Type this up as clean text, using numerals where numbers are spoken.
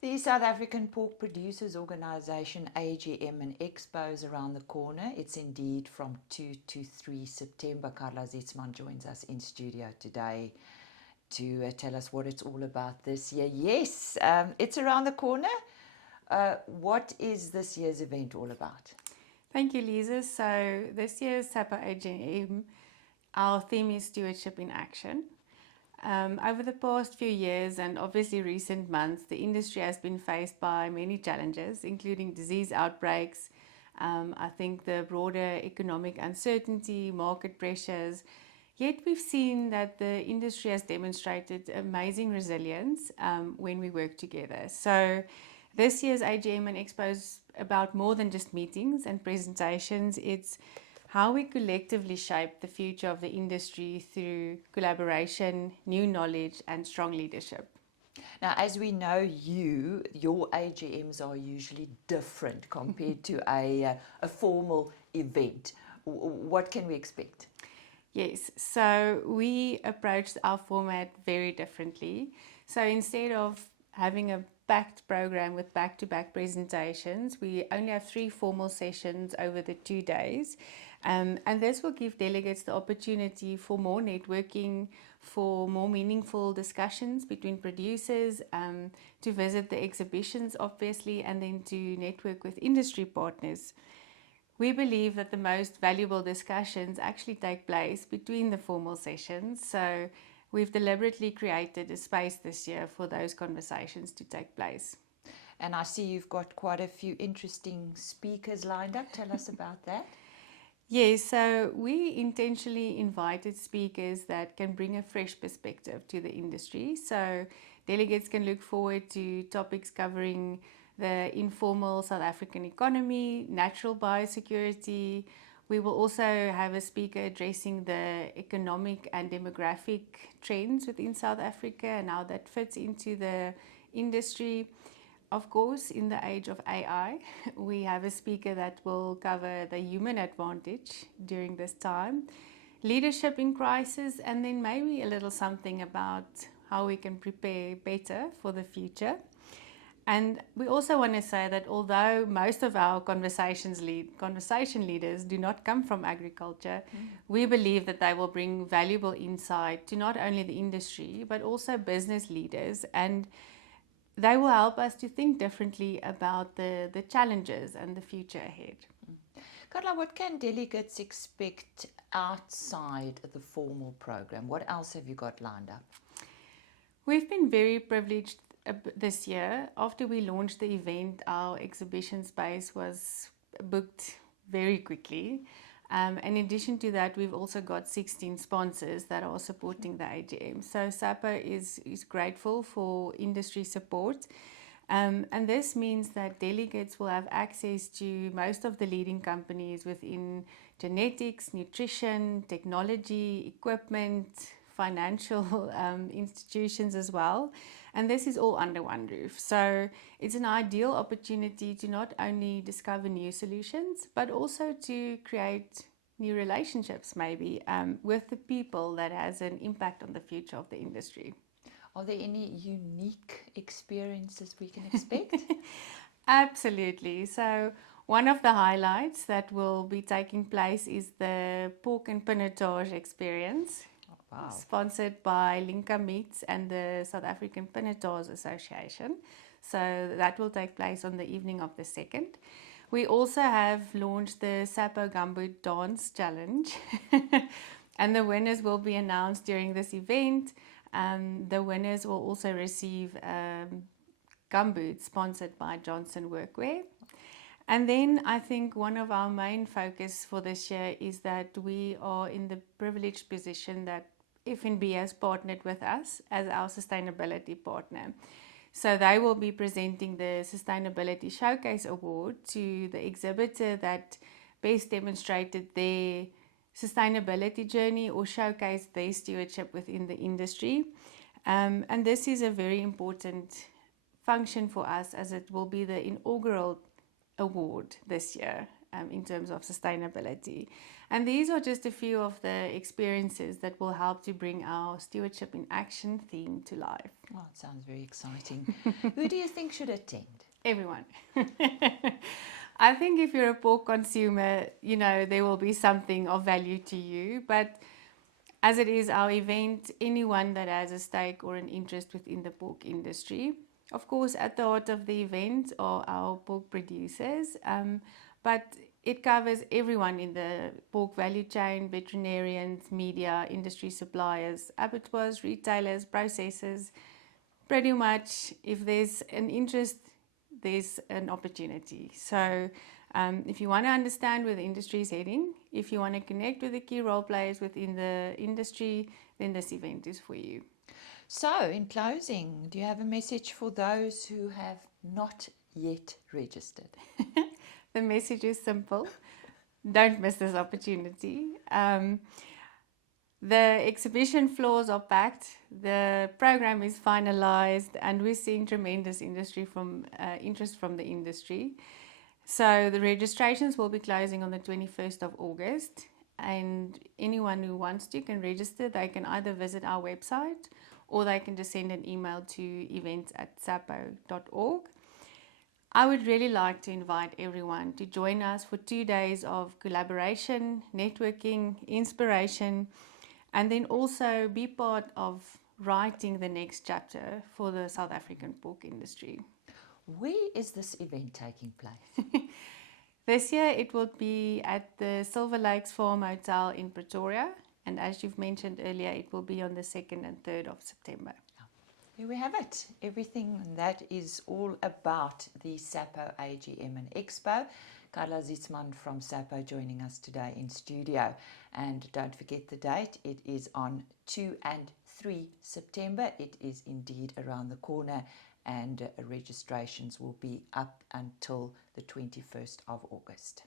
The South African Pork Producers Organisation AGM and Expo is around the corner. It's indeed from 2 to 3 September. Karla Zietsman joins us in studio today to tell us what it's all about this year. Yes, it's around the corner. What is this year's event all about? Thank you, Lisa. So this year's SAPPO AGM, our theme is Stewardship in Action. Over the past few years and obviously recent months, the industry has been faced by many challenges, including disease outbreaks, I think the broader economic uncertainty, market pressures. Yet we've seen that the industry has demonstrated amazing resilience when we work together. So this year's AGM and Expo is about more than just meetings and presentations. It's how we collectively shape the future of the industry through collaboration, new knowledge, and strong leadership. Now, as we know, your AGMs are usually different compared to a formal event. What can we expect? Yes, so we approached our format very differently. So instead of having a packed program with back-to-back presentations, we only have 3 formal sessions over the 2 days. And this will give delegates the opportunity for more networking, for more meaningful discussions between producers, to visit the exhibitions, obviously, and then to network with industry partners. We believe that the most valuable discussions actually take place between the formal sessions. So we've deliberately created a space this year for those conversations to take place. And I see you've got quite a few interesting speakers lined up. Tell us about that. Yes, so we intentionally invited speakers that can bring a fresh perspective to the industry. So delegates can look forward to topics covering the informal South African economy, natural biosecurity. We will also have a speaker addressing the economic and demographic trends within South Africa and how that fits into the industry. Of course, in the age of AI, we have a speaker that will cover the human advantage during this time, leadership in crisis, and then maybe a little something about how we can prepare better for the future. And we also want to say that although most of our conversation leaders do not come from agriculture, we believe that they will bring valuable insight to not only the industry, but also business leaders. And they will help us to think differently about the challenges and the future ahead. Karla, what can delegates expect outside the formal program? What else have you got lined up? We've been very privileged this year. After we launched the event, our exhibition space was booked very quickly. In addition to that, we've also got 16 sponsors that are supporting the AGM. So SAPPO is grateful for industry support. And this means that delegates will have access to most of the leading companies within genetics, nutrition, technology, equipment, financial institutions as well. And this is all under one roof. So it's an ideal opportunity to not only discover new solutions, but also to create new relationships maybe with the people that has an impact on the future of the industry. Are there any unique experiences we can expect? Absolutely. So one of the highlights that will be taking place is the pork and pinotage experience. Wow. Sponsored by Linka Meats and the South African Pinotage Association. So that will take place on the evening of the 2nd. We also have launched the SAPPO Gumboot Dance Challenge. And the winners will be announced during this event. The winners will also receive gumboots sponsored by Johnson Workwear. And then I think one of our main focus for this year is that we are in the privileged position that FNB has partnered with us as our sustainability partner. So they will be presenting the Sustainability Showcase Award to the exhibitor that best demonstrated their sustainability journey or showcased their stewardship within the industry. And this is a very important function for us as it will be the inaugural award this year in terms of sustainability. And these are just a few of the experiences that will help to bring our Stewardship in Action theme to life. Oh, it sounds very exciting. Who do you think should attend? Everyone. I think if you're a pork consumer, there will be something of value to you. But as it is our event, anyone that has a stake or an interest within the pork industry, of course, at the heart of the event are our pork producers, but it covers everyone in the pork value chain: veterinarians, media, industry suppliers, abattoirs, retailers, processors. Pretty much, if there's an interest, there's an opportunity. So if you want to understand where the industry is heading, if you want to connect with the key role players within the industry, then this event is for you. So, in closing, do you have a message for those who have not yet registered? The message is simple. Don't miss this opportunity. The exhibition floors are packed, the program is finalized, and we're seeing tremendous interest from the industry. So the registrations will be closing on the 21st of August, and anyone who wants to can register. They can either visit our website or they can just send an email to events@sappo.org. I would really like to invite everyone to join us for 2 days of collaboration, networking, inspiration, and then also be part of writing the next chapter for the South African pork industry. Where is this event taking place? This year it will be at the Silver Lakes Farm Hotel in Pretoria, and as you've mentioned earlier, it will be on the 2nd and 3rd of September. Here we have it. Everything that is all about the SAPPO AGM and Expo. Karla Zietsman from SAPPO joining us today in studio. And don't forget the date. It is on 2 and 3 September. It is indeed around the corner, and registrations will be up until the 21st of August.